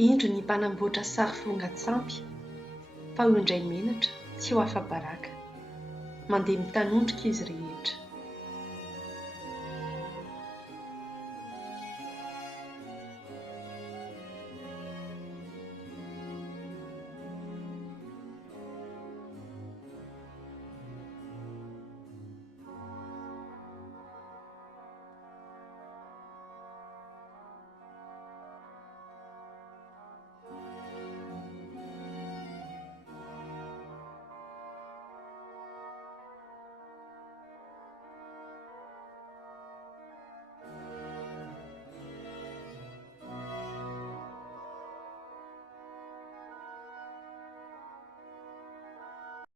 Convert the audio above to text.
Indro ny mpanamboatra sary fongan-tsampy fa io indray menatra tsy ho afa-baraka. Mandeha mitanondrika izy rehetra.